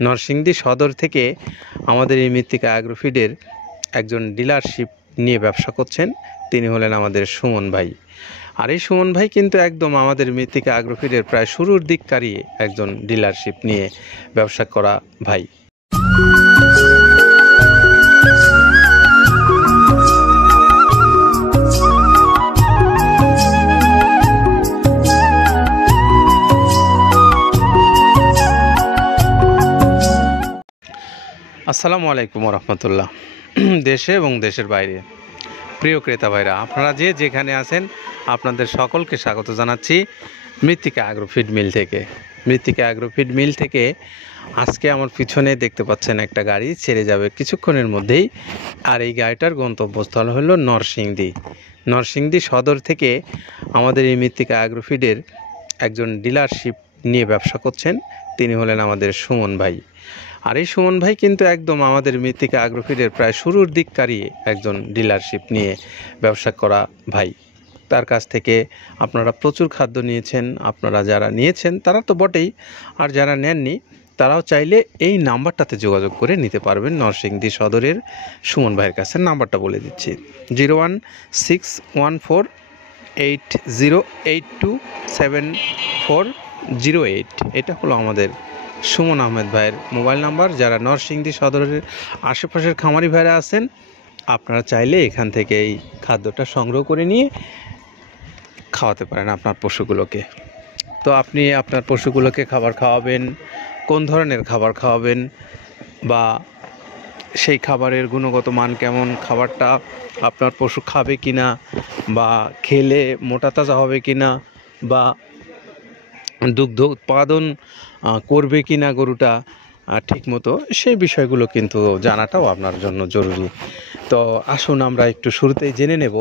নরসিংদী সদর থেকে আমাদের এই মৃত্তিকা অ্যাগ্রোফিডের একজন ডিলারশিপ নিয়ে ব্যবসা করছেন। তিনি হলেন আমাদের সুমন ভাই। আর এই সুমন ভাই কিন্তু একদম আমাদের মৃত্তিকা অ্যাগ্রোফিডের প্রায় শুরুর দিককারই একজন ডিলারশিপ নিয়ে ব্যবসা করা ভাই। আসসালামু আলাইকুম রহমতুল্লাহ। দেশে এবং দেশের বাইরে প্রিয় ক্রেতা ভাইরা, আপনারা যেখানে আছেন আপনাদের সকলকে স্বাগত জানাচ্ছি মৃত্তিকা অ্যাগ্রোফিড মিল থেকে। মৃত্তিকা অ্যাগ্রোফিড মিল থেকে আজকে আমার পিছনে দেখতে পাচ্ছেন একটা গাড়ি ছেড়ে যাবে কিছুক্ষণের মধ্যেই। আর এই গাড়িটার গন্তব্যস্থল হলো নরসিংদী। নরসিংদী সদর থেকে আমাদের এই মৃত্তিকা অ্যাগ্রোফিডের একজন ডিলারশিপ নিয়ে ব্যবসা করছেন। তিনি হলেন আমাদের সুমন ভাই। আর এই সুমন ভাই কিন্তু একদম আমাদের মৃত্তিকা অ্যাগ্রোফিডের প্রায় শুরুর দিককারই একজন ডিলারশিপ নিয়ে ব্যবসা করা ভাই। তার কাছ থেকে আপনারা প্রচুর খাদ্য নিয়েছেন। আপনারা যারা নিয়েছেন তারা তো বটেই, আর যারা নেননি তারাও চাইলে এই নাম্বারটাতে যোগাযোগ করে নিতে পারবেন নরসিংদী সদরের সুমন ভাইয়ের কাছে। নাম্বারটা বলে দিচ্ছি 0161480827408। এটা হলো আমাদের সুমন আহমেদ ভাইয়ের মোবাইল নাম্বার। যারা নরসিংদী সদরের আশেপাশের খামারি ভাইরা আছেন আপনারা চাইলে এখান থেকে এই খাদ্যটা সংগ্রহ করে নিয়ে খাওয়াতে পারেন আপনার পশুগুলোকে। তো আপনি আপনার পশুগুলোকে খাবার খাওয়াবেন, কোন ধরনের খাবার খাওয়াবেন বা সেই খাবারের গুণগত মান কেমন, খাবারটা আপনার পশু খাবে কিনা বা খেলে মোটা তাজা হবে কিনা বা দুগ্ধ উৎপাদন করবে কিনা গরুটা ঠিকমতো, সেই বিষয়গুলো কিন্তু জানাটাও আপনার জন্য জরুরি। তো আসুন আমরা একটু শুরুতেই জেনে নেব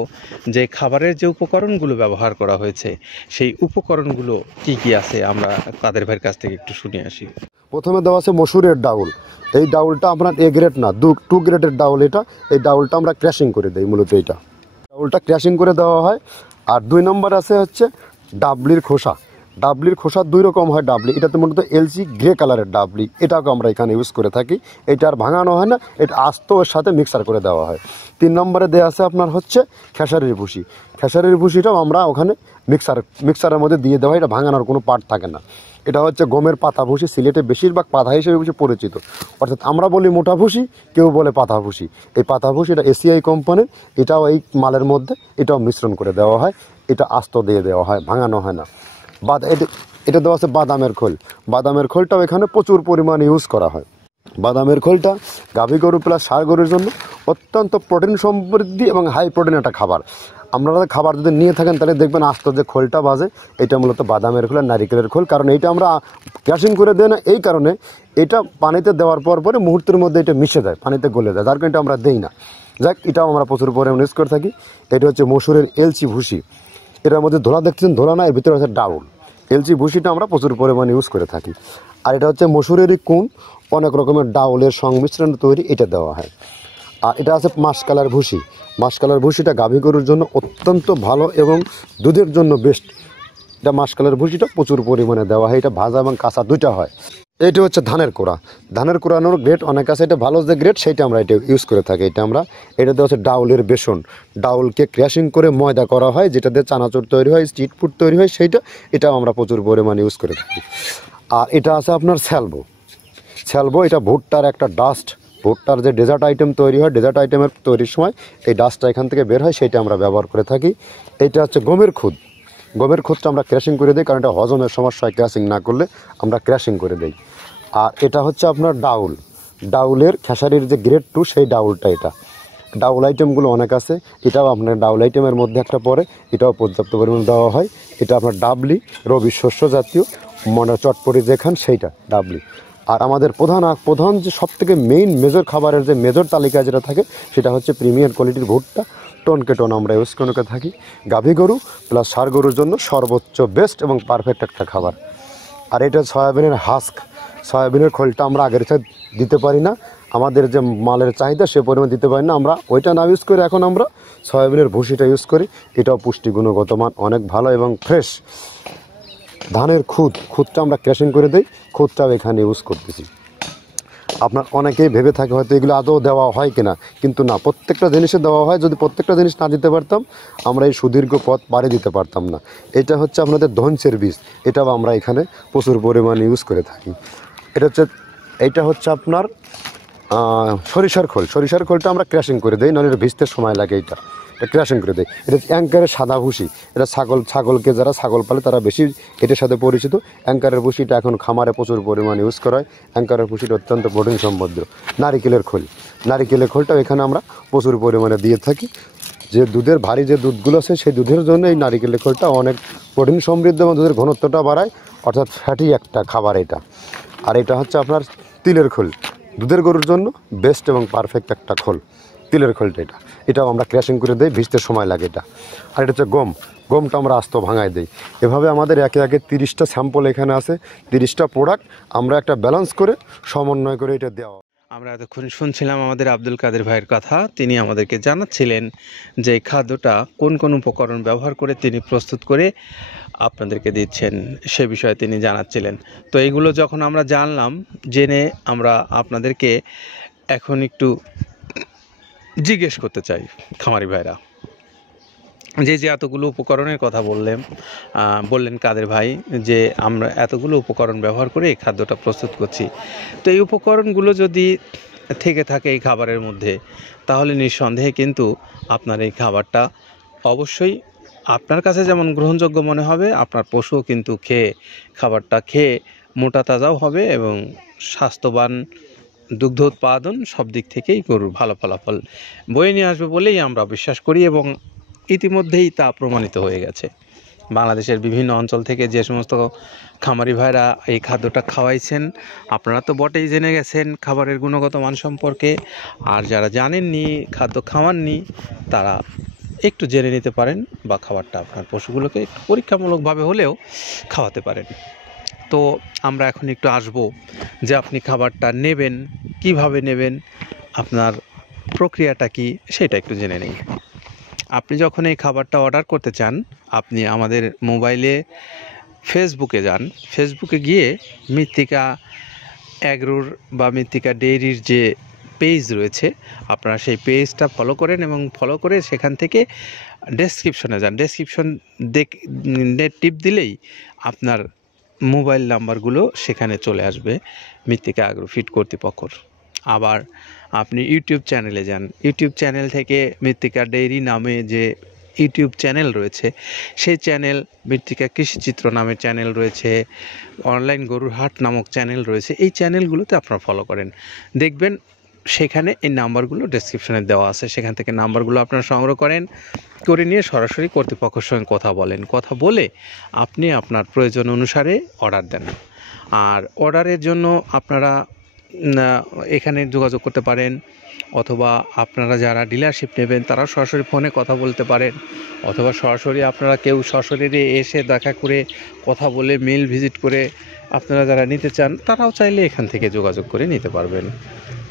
যে খাবারের যে উপকরণগুলো ব্যবহার করা হয়েছে সেই উপকরণগুলো কি কি আছে। আমরা কাদের ভাইয়ের কাছ থেকে একটু শুনে আসি। প্রথমে দেওয়া আছে মসুরের ডাউল। এই ডাউলটা আপনার এ গ্রেড না, 2 গ্রেডের ডাউল এটা। এই ডাউলটা আমরা ক্র্যাশিং করে দিই, মূলত এইটা ডাউলটা ক্র্যাশিং করে দেওয়া হয়। আর 2 নম্বর আছে হচ্ছে ডাবলির খোসা। ডাবলির খোসা 2 রকম হয় ডাবলি, এটাতে মূলত এলসি গ্রে কালারের ডাবলি, এটাকে আমরা এখানে ইউজ করে থাকি। এটা আর ভাঙানো হয় না, এটা আস্ত ওর সাথে মিক্সার করে দেওয়া হয়। 3 নম্বরে দেওয়া আছে আপনার হচ্ছে খেসারির ভুসি। খেসারির ভুসিটাও আমরা ওখানে মিক্সারের মধ্যে দিয়ে দেওয়া হয়, এটা ভাঙানোর কোনো পার্ট থাকে না। এটা হচ্ছে গমের পাতা ভুসি, সিলেটে বেশিরভাগ পাতা হিসেবে পরিচিত। অর্থাৎ আমরা বলি মোটা ভুসি, কেউ বলে পাতা ভুসি। এই পাতা ভুসি এটা এসিআই কোম্পানির, এটাও এই মালের মধ্যে এটাও মিশ্রণ করে দেওয়া হয়। এটা আস্ত দিয়ে দেওয়া হয়, ভাঙানো হয় না। এটা দেওয়া আছে বাদামের খোল। বাদামের খোলটাও এখানে প্রচুর পরিমাণে ইউজ করা হয়। বাদামের খোলটা গাভী গরু প্লাস ষাঁড় গরুর জন্য অত্যন্ত প্রোটিন সমৃদ্ধি এবং হাই প্রোটিন একটা খাবার। আপনারা খাবার যদি নিয়ে থাকেন তাহলে দেখবেন আস্ত যে খোলটা বাজে, এটা মূলত বাদামের খোল আর নারিকেলের খোল। কারণ এইটা আমরা ক্র্যাশিং করে দেয় না, এই কারণে এটা পানিতে দেওয়ার পরে মুহূর্তের মধ্যে এটা মিশে যায়, পানিতে গলে যায়, যার কারণে এটা আমরা দেই না। যাক, এটাও আমরা প্রচুর পরিমাণে ইউজ করে থাকি। এটা হচ্ছে মসুরের এলচি ভুসি। এটার মধ্যে ধোলা দেখছেন, ধোলা না, এর ভিতরে আছে ডাউল। এলচি ভুসিটা আমরা প্রচুর পরিমাণে ইউজ করে থাকি। আর এটা হচ্ছে মসুরেরই কুন, অনেক রকমের ডাউলের সংমিশ্রণ তৈরি, এটা দেওয়া হয়। আর এটা আছে মাসকালার ভুসি। মাসকালার ভুসিটা গাভী গরুর জন্য অত্যন্ত ভালো এবং দুধের জন্য বেস্ট। এটা মাসকালার ভুসিটা প্রচুর পরিমাণে দেওয়া হয়। এটা ভাজা এবং কাঁচা দুইটা হয়। এটা হচ্ছে ধানের কোড়া। ধানের কোড়ানোর গ্রেড অনেক আছে, এটা ভালো যে গ্রেড সেইটা আমরা এটা ইউজ করে থাকি। এটা দেওয়া হচ্ছে ডাউলের বেসন। ডাউলকে ক্র্যাশিং করে ময়দা করা হয়, যেটা দিয়ে চানাচুর তৈরি হয়, স্ট্রিট ফুড তৈরি হয়, এটাও আমরা প্রচুর পরিমাণে ইউজ করে থাকি। আর এটা আছে আপনার স্যালবো। এটা ভুট্টার একটা ডাস্ট। ভুট্টার যে ডেজার্ট আইটেম তৈরি হয়, ডেজার্ট আইটেমের তৈরির সময় এই ডাস্টটা এখান থেকে বের হয়, সেটা আমরা ব্যবহার করে থাকি। এটা হচ্ছে গমের খুদ। গমের খুদটা আমরা ক্র্যাশিং করে দিই, কারণ এটা হজমের সমস্যা হয়, ক্র্যাশিং না করলে আমরা ক্র্যাশিং করে দিই। আর এটা হচ্ছে আপনার ডাউলের খেসারির যে গ্রেড 2 সেই ডাউলটা। এটা ডাউল আইটেমগুলো অনেক আছে, এটাও আপনার ডাউল আইটেমের মধ্যে একটা পড়ে, এটাও পর্যাপ্ত পরিমাণে দেওয়া হয়। এটা আপনার ডাবলি, রবি শস্য জাতীয়, মানে চটপটি যেখান সেইটা ডাবলি। আর আমাদের প্রধান যে সবথেকে মেজর খাবারের যে মেজর তালিকায় যেটা থাকে সেটা হচ্ছে প্রিমিয়ার কোয়ালিটির ভুট্টা। টনকে টন আমরা ইউজ করে থাকি। গাভী গরু প্লাস ষাঁড় গরুর জন্য সর্বোচ্চ বেস্ট এবং পারফেক্ট একটা খাবার। আর এটা সয়াবিনের হাস্ক। সয়াবিনের খোলটা আমরা আগের সাথে দিতে পারি না, আমাদের যে মালের চাহিদা সে পরিমাণ দিতে পারি না, আমরা ওইটা না ইউজ করে এখন আমরা সয়াবিনের ভুসিটা ইউজ করি। এটাও পুষ্টি গুণগত মান অনেক ভালো এবং ফ্রেশ। ধানের খুদটা আমরা ক্র্যাশিং করে দিই, খুদটাও এখানে ইউজ করতেছি। আপনার অনেকেই ভেবে থাকে হয়তো এগুলো আদৌ দেওয়া হয় কিনা, কিন্তু না, প্রত্যেকটা জিনিসে দেওয়া হয়। যদি প্রত্যেকটা জিনিস না দিতে পারতাম আমরা এই সুদীর্ঘ পথ পাড়ি দিতে পারতাম না। এটা হচ্ছে আপনাদের ধনসের বীজ, এটাও আমরা এখানে প্রচুর পরিমাণে ইউজ করে থাকি। এইটা হচ্ছে আপনার সরিষার খোল। সরিষার খোলটা আমরা ক্র্যাশিং করে দিই, নাহলে এটা ভিজতে সময় লাগে। এটা ক্র্যাশিং করে দেয়। এটা অ্যাঙ্কারের সাদা ভুসি। এটা ছাগলকে যারা ছাগল পালে তারা বেশি এটার সাথে পরিচিত। অ্যাঙ্কারের ভুসিটা এখন খামারে প্রচুর পরিমাণে ইউজ করা হয়। অ্যাঙ্কারের ভুসিটা অত্যন্ত প্রোটিন সমৃদ্ধ। নারিকেলের খোলটাও এখানে আমরা প্রচুর পরিমাণে দিয়ে থাকি। যে দুধের ভারী যে দুধগুলো আছে সেই দুধের জন্য এই নারিকেলের খোলটা অনেক প্রোটিন সমৃদ্ধ এবং দুধের ঘনত্বটা বাড়ায়, অর্থাৎ ফ্যাটি একটা খাবার এটা। আর এটা হচ্ছে আপনার তিলের খোল, দুধের গরুর জন্য বেস্ট এবং পারফেক্ট একটা খোল, তিলের খোলটা। এটাও আমরা ক্র্যাশিং করে দিই, ভিজতে সময় লাগে এটা। আর এটা হচ্ছে গমটা আমরা আস্ত ভাঙায় দিই। এভাবে আমাদের একে 30টা স্যাম্পল এখানে আছে, 30টা প্রোডাক্ট আমরা একটা ব্যালেন্স করে সমন্বয় করে এটা দেওয়া। আমরা এতক্ষণ শুনছিলাম আমাদের আব্দুল কাদের ভাইয়ের কথা। তিনি আমাদেরকে জানাচ্ছিলেন যে এই খাদ্যটা কোন কোন উপকরণ ব্যবহার করে তিনি প্রস্তুত করে আপনাদেরকে দিচ্ছেন, সে বিষয়ে তিনি জানাচ্ছিলেন। তো এইগুলো যখন আমরা জানলাম, জেনে আমরা আপনাদেরকে এখন একটু জিজ্ঞেস করতে চাই খামারি ভাইরা, যে এতগুলো উপকরণের কথা বললেন কাদের ভাই, যে আমরা এতগুলো উপকরণ ব্যবহার করে এই খাদ্যটা প্রস্তুত করছি। তো এই উপকরণগুলো যদি থেকে থাকে এই খাবারের মধ্যে, তাহলে নিঃসন্দেহে কিন্তু আপনার এই খাবারটা অবশ্যই আপনার কাছে যেমন গ্রহণযোগ্য মনে হবে, আপনার পশুও কিন্তু খাবারটা খেয়ে মোটা তাজাও হবে এবং স্বাস্থ্যবান দুগ্ধ উৎপাদন সব দিক থেকেই গরুর ভালো ফলাফল বয়ে নিয়ে আসবে বলেই আমরা বিশ্বাস করি, এবং ইতিমধ্যেই তা প্রমাণিত হয়ে গেছে। বাংলাদেশের বিভিন্ন অঞ্চল থেকে যে সমস্ত খামারি ভাইরা এই খাদ্যটা খাওয়াইছেন, আপনারা তো বটেই জেনে গেছেন খাবারের গুণগত মান সম্পর্কে। আর যারা জানেননি, খাদ্য খাওয়াননি, তারা একটু জেনে নিতে পারেন বা খাবারটা আপনার পশুগুলোকে একটু পরীক্ষামূলকভাবে হলেও খাওয়াতে পারেন। তো আমরা এখন একটু আসব যে আপনি খাবারটা নেবেন, কিভাবে নেবেন, আপনার প্রক্রিয়াটা কি, সেটা একটু জেনে নিন। আপনি যখন এই খাবারটা অর্ডার করতে চান, আপনি আমাদের মোবাইলে ফেসবুকে যান। ফেসবুকে গিয়ে মৃত্তিকা অ্যাগ্রোর বা মৃত্তিকা ডেইরির যে পেজ রয়েছে, আপনারা সেই পেজটা ফলো করেন এবং ফলো করে সেখান থেকে ডেসক্রিপশনে যান। ডেসক্রিপশন টিপ দিলেই আপনার মোবাইল নাম্বারগুলো সেখানে চলে আসবে মৃত্তিকা অ্যাগ্রো ফিড কর্তৃপক্ষর। আবার আপনি ইউটিউব চ্যানেলে যান। ইউটিউব চ্যানেল থেকে মৃত্তিকা ডেইরি নামে যে ইউটিউব চ্যানেল রয়েছে, সেই চ্যানেল, মৃত্তিকা কৃষিচিত্র নামের চ্যানেল রয়েছে, অনলাইন গরুর হাট নামক চ্যানেল রয়েছে। এই চ্যানেলগুলোতে আপনারা ফলো করেন, দেখবেন সেখানে এই নাম্বারগুলো ডেসক্রিপশনে দেওয়া আছে। সেখান থেকে নাম্বারগুলো আপনারা সংগ্রহ করে নিয়ে সরাসরি কর্তৃপক্ষের সঙ্গে কথা বলেন। কথা বলে আপনি আপনার প্রয়োজন অনুসারে অর্ডার দেন। আর অর্ডারের জন্য আপনারা এখানে যোগাযোগ করতে পারেন, অথবা আপনারা যারা ডিলারশিপ নেবেন তারাও সরাসরি ফোনে কথা বলতে পারেন, অথবা সরাসরি আপনারা কেউ সশরীরে এসে দেখা করে কথা বলে মিল ভিজিট করে আপনারা যারা নিতে চান তারাও চাইলে এখান থেকে যোগাযোগ করে নিতে পারবেন।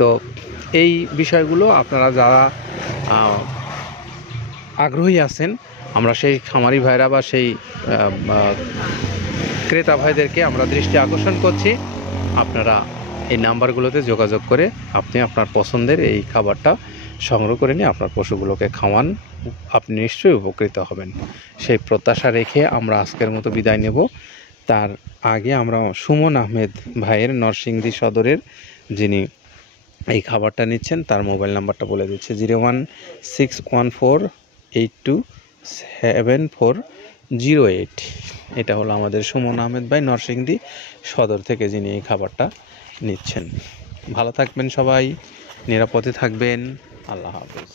তো এই বিষয়গুলো আপনারা যারা আগ্রহী আছেন, আমরা সেই খামারি ভাইরা বা সেই ক্রেতা ভাইদেরকে আমরা দৃষ্টি আকর্ষণ করছি, আপনারা এই নাম্বারগুলোতে যোগাযোগ করে আপনি আপনার পছন্দের এই খাবারটা সংগ্রহ করে নিয়ে আপনার পশুগুলোকে খাওয়ান, আপনি নিশ্চয়ই উপকৃত হবেন। সেই প্রত্যাশা রেখে আমরা আজকের মতো বিদায় নেব। তার আগে আমরা সুমন আহমেদ ভাইয়ের নরসিংদী সদরের, যিনি এই খাবারটা নিচ্ছেন, তার মোবাইল নাম্বারটা বলে দিচ্ছে 01614827408। এটা হলো আমাদের সুমন আহমেদ ভাই, নরসিংদী সদর থেকে, যিনি এই খাবারটা নিচ্ছেন। ভালো থাকবেন সবাই, নিরাপদে থাকবেন। আল্লাহ হাফেজ।